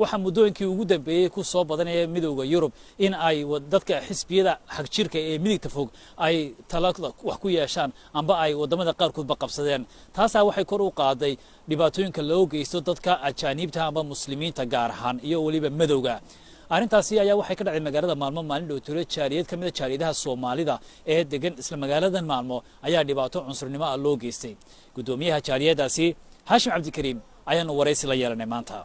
waxa muddooyinkii ugu dambeeyay ku soo badanaya midowga Yurub in ay dadka xisbiyada xaq jirka ee midigta fog ay talada wax ku yeeshaan amba ay wadamada qaarkood ba qabsadeen taas waxay kor u qaaday dhibaatooyinka loo geysto dadka ajaanibta amba muslimiinta gaar ahaan iyo waliba madowga arrintaasi ayaa waxay ka dhacay magaalada Maalmo maalin dhow tiro jaariyad kamid ah jaariyadaha Soomaalida ee degan isla magaaladan Maalmo ayaa dhibaato cunsurnimo ah loo geystay gudoomiyaha jaariyadaasi Hashim Cabdikariim ayaanu wareysi la yeelanay maanta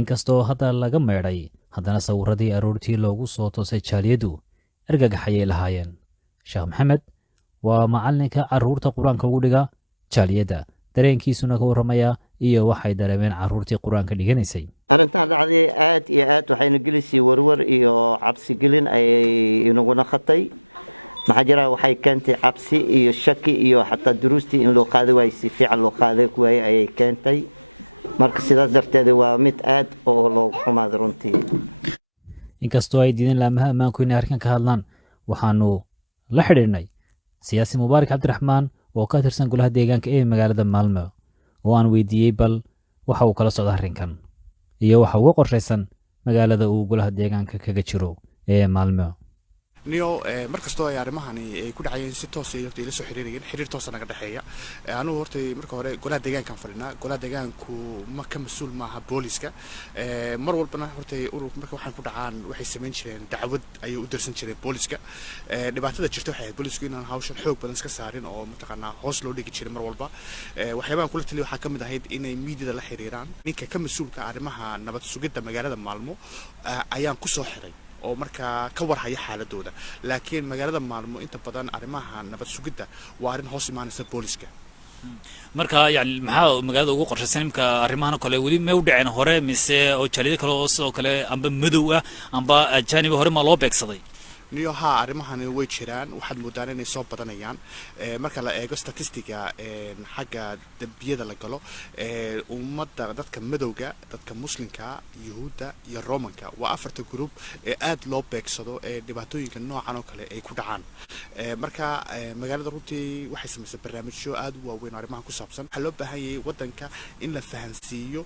inkastoo hadda laga meedhay haddana sawirradii aroortii loogu soo toosay jaaliyadu argagaxayay lahaayeen sheekh maxamed waa macallinka carruurta qur-aanka ugu dhiga jaaliyadda dareenkiisuna ka warramaya iyo waxay dareemeen carruurtii qur-aanka dhiganaysay inkastoo ay diideen laamaha ammaanku inay arkan ka hadlaan waxaanu la xidhiidhnay siyaasi mubaarak cabdiraxmaan oo ka tirsan golaha deegaanka ee magaalada Maalmo oo aan weydiiyey bal waxa uu kala socdo arrinkan iyo waxa uga qorshaysan magaalada uu golaha deegaanka kaga jiro ee Maalmo niyo markastoo ay arimahani ay ku dhacayeen si toos ah horta ila soo xiriirayeen xiriir toos ah naga dhaxeeya anu horta marka hore golaha deegaanka fadhina golaha deegaanku ma ka mas'uul maaha booliska mar walbana horta ururka marka waxaan ku dhacaan waxay sameyn jireen dacwad ay u dirsan jireen booliska dhibaatada jirta waxay boolisku inaan hawshan xoog badan iska saarin oo mataqaana hoos loo dhigi jiray mar walba waxyaabahan kula taliyo waxa kamid ahayd inay media la xiriiraan ninka ka mas'uulka arimaha nabad sugidda magaalada Maalmo ayaan ku soo xiray oo marka ka warhaya xaaladooda laakiin magaalada Maalmo inta badan arimaha nabad sugidda waa arin hoos imaanaysa booliska marka yani maxaa magaalada ugu qorshaysan imka arimahan kale wali ma u dhaceen hore mise oo jaaliyada kale oo sidoo kale amba madow ah amba ajaanibi hore ma loo beegsaday niyo ha arimahani way jiraan waxaad moodaan inay soo badanayaan marka la eego statistiga xagga dambiyada la galo ummadda dadka madowga dadka muslimka yahuudda iyo romanka waa afarta group ee aad loo beegsado ee dhibaatooyinka noocan oo kale ay ku dhacaan marka magaalada runtii waxay samaysay barnaamijyo aad u waaweyn arimahan ku saabsan waxaa loo baahan yahay waddanka in la fahansiiyo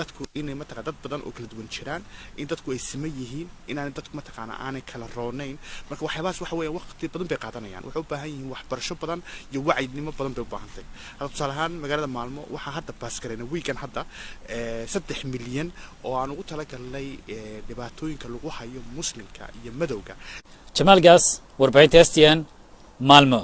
dadku inay mataqaana dad badan oo kala duwan jiraan in dadku ay siman yihiin inaanay dadku mataqaana aanay kala roonayn marka waxyaabahaas waxa weeyaan waqti badan bay qaadanayaan waxay u baahan yihiin waxbarasho badan iyo wacyigelin badan bay u baahantay hadda tusaale ahaan magaalada Maalmo waxaa hadda baas gareynay weekend hadda 3 milyan oo aan ugu talagalnay dhibaatooyinka lagu hayo muslimka iyo madowga Jamal Gas warbaahinta STN Maalmo